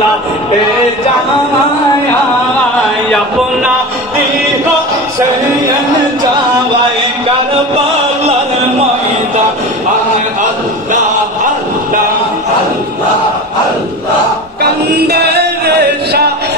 বালা এ জানায় আপনা ইহ সেন যাওয়াই কারবালার ময়দান। আল্লাহ আল্লাহ আল্লাহ আল্লাহ। কন্দে রে সাহারা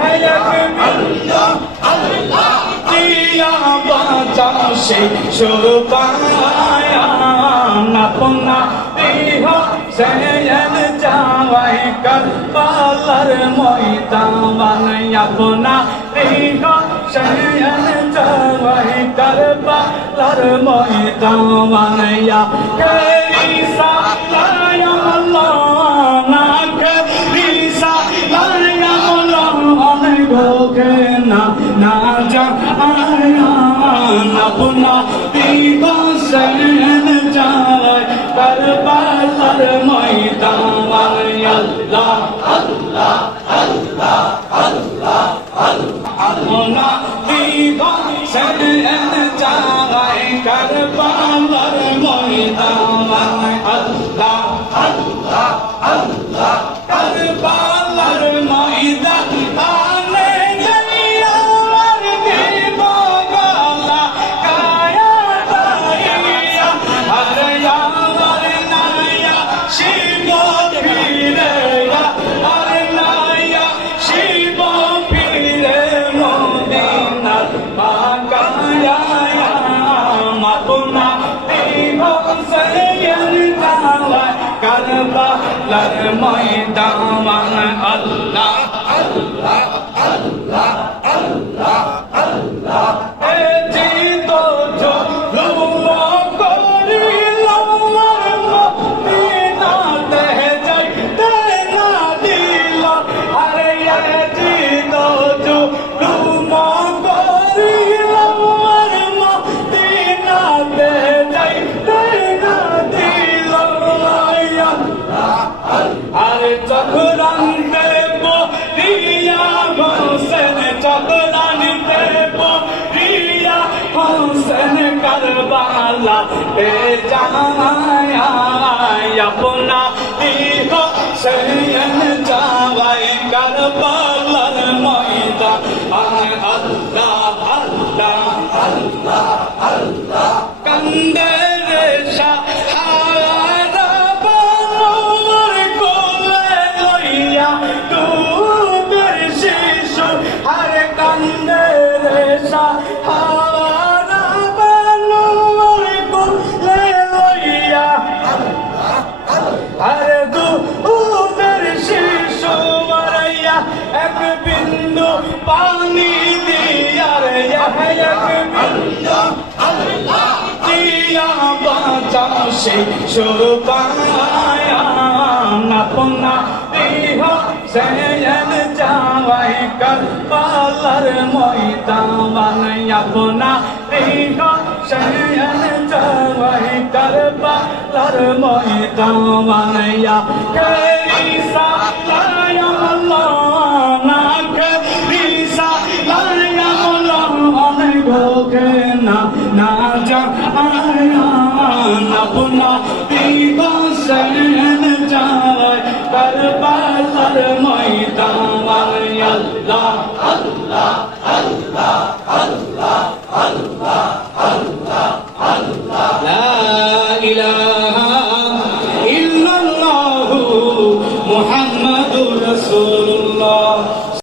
রে এক বিন্দু দিয়া বাঁচাও শিশু পায়া আপনা দেহ সেন যাওয়াই কারবালার ময়দান আপনা দেহ সেন যাওয়াই কারবালার ময়দান ইয়া না যা আয়া আপনা দেহ সেন যাওয়াই কারবালার ময়দান আল্লাহ আল্লাহ আল্লাহ আল্লাহ আল্লাহ সেন যাওয়াই কারবালার ময়দান আল্লাহ আল্লাহ আল্লাহ কারবালার ময়দান আল্লাহ আল্লাহ। চক্রান্তে রিয়া হোসেন চক্রান্তে রিয়া হোসেন কারবালা এ জানায়া আপনা ইহ সেন যাওয়াই কারবালার ময়দান আল্লাহ আল্লাহ আল্লাহ আল্লাহ কন্দে রে এক বিন্দু দিয়া বাঁচাও শিশু পায়া আপনা দেহ সেন যাওয়াই কারবালার ময়দান আপনা দেহ সেন যাওয়াই কারবালার ময়দান কেরিসা না যা আয়া আপনা দেহ সেন যাওয়াই কারবালার ময়দান আল্লাহ আল্লাহ আল্লাহ।